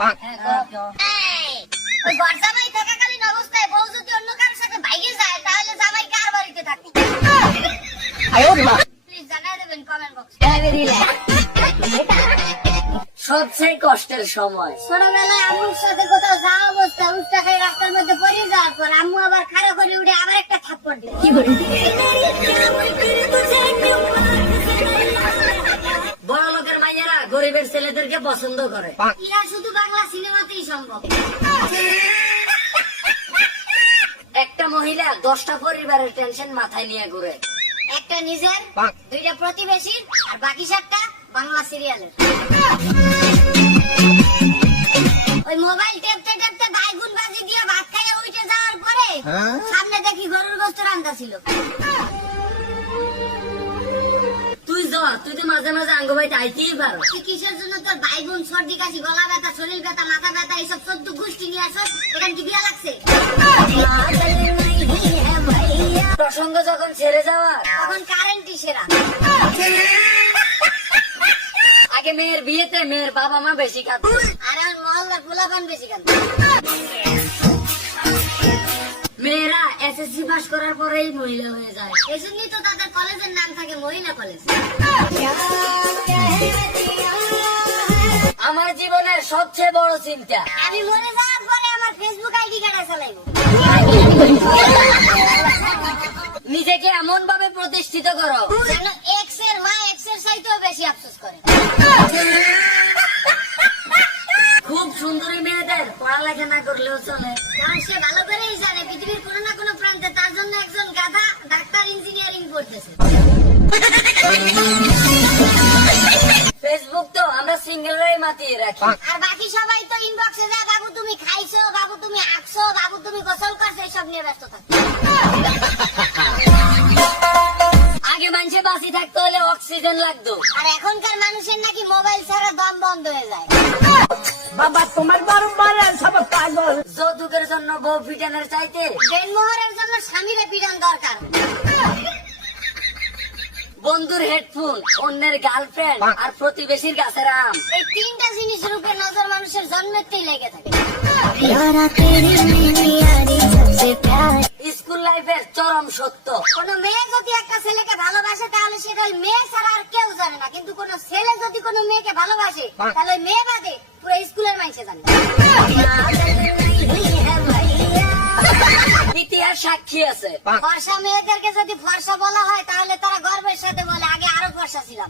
ঘর জামাই থাকাকালীন অবস্থায় বউ যদি অন্য কারোর সাথে ভাইগে যায় তাহলে জামাই কার বাড়িতে থাকে? প্লিজ জানাই দেবেন কমেন্ট বক্সে। সবচেয়ে কষ্টের সময় ছোটবেলায় আম্মুর সাথে কোথাও যাওয়া অবস্থা উস্তা খাই রাস্তার মধ্যে পড়ে যাওয়ার পর আম্মু আবার খাড়া করে উঠে আবার একটা থাপ্পড় দিল। বড় লোকের মাইয়ারা গরিবের ছেলেদেরকে পছন্দ করে। এরা শুধু বাংলা সিনেমাতেই সম্ভব। একটা মহিলা 10টা পরিবারের টেনশন মাথায় নিয়ে ঘুরে। একটা নিজের, দুইটা প্রতিবেশীর, আর বাকি 7টা বাংলা সিরিয়ালের। ওই মোবাইল টেপতে টেপতে বাইগুন বাজি দিয়ে ভাত খাইয়ে উঠে যাওয়ার পরে সামনে দেখি গরুর গোশত রান্না ছিল। তুই তো মাঝে মাঝে আঙ্গ বাইতে আইতেই পারো। তুই কিসের জন্য তোর বাইগুন, সর্দি কাশি, গলা ব্যথা, শরীর ব্যথা, মাথা ব্যথা এইসব 14 গোষ্ঠী নিয়ে আসো? এখানে কি বিয়া লাগছে? প্রসঙ্গ যখন ছেড়ে যাওয়ার তখন কারেন্টই সেরা। আগে মেয়ের বিয়েতে মেয়ের বাবা মা বেশি কাঁদতো। আর এখন মহল্লার পোলাপান বেশি কান। মেয়েরা এসএসসি পাস করার পরেই মহিলা হয়ে যায়। এজন্যই তো তাদের কলেজের নাম থাকে মহিলা কলেজ। আমার জীবনের সবচেয়ে বড় চিন্তা আমি মরে যাওয়ার পরে আমার ফেসবুক আইডি কার্ড চালাইবো। নিজেকে এমন ভাবে প্রতিষ্ঠিত করো যেন এক্স এর মা এক্স এর চাইতেও বেশি আফসোস করে। খুব সুন্দরী মেয়েদের পড়ালেখা না করলেও চলে, কারণ সে ভালো করেই জানে পৃথিবীর কোনো না কোনো প্রান্তে তার জন্য একজন গাধা ডাক্তার ইঞ্জিনিয়ারিং পড়তেছে। ফেসবুক তো আমরা সিঙ্গেলরাই মাতিয়ে রাখি। আর বাকি সবাই তো ইনবক্সে যায় বাবু তুমি খাইছো, বাবু তুমি আঁকছো, বাবু তুমি গোসল করছো, এইসব নিয়ে ব্যস্ত থাকে। আগে মানুষে বাঁচি থাকতে হলে অক্সিজেন লাগতো, আর এখনকার মানুষের নাকি মোবাইল ছাড়া দম বন্ধ হয়ে যায়। বাবা তোমার বারবার সব পাগল। যৌতুকের জন্য বউ পিটানের চাইতে দেনমোহরের জন্য স্বামীরে পিটান দরকার। বন্ধুর হেডফোন, অন্যের গার্লফ্রেন্ড আর প্রতিবেশীর গাছের আম, এই 3টা জিনিসের উপর নজর মানুষের জন্মেতেই লেগে থাকে। স্কুল লাইফের চরম সত্য। কোন মেয়ে যদি একটা ছেলেকে ভালোবাসে তাহলে সেটা ওই মেয়ে ছাড়া আর কেউ জানে না, কিন্তু কোন ছেলে যদি কোন মেয়েকে ভালোবাসে তাহলে ওই মেয়ে বাদে পুরো স্কুলের মানুষে জানে। ইতিহাস সাক্ষী আছে, ফর্সা মেয়েদেরকে যদি ফর্সা বলা হয় তাহলে তারা গর্বের সাথে বলে আগে আরো ফর্সা ছিলাম।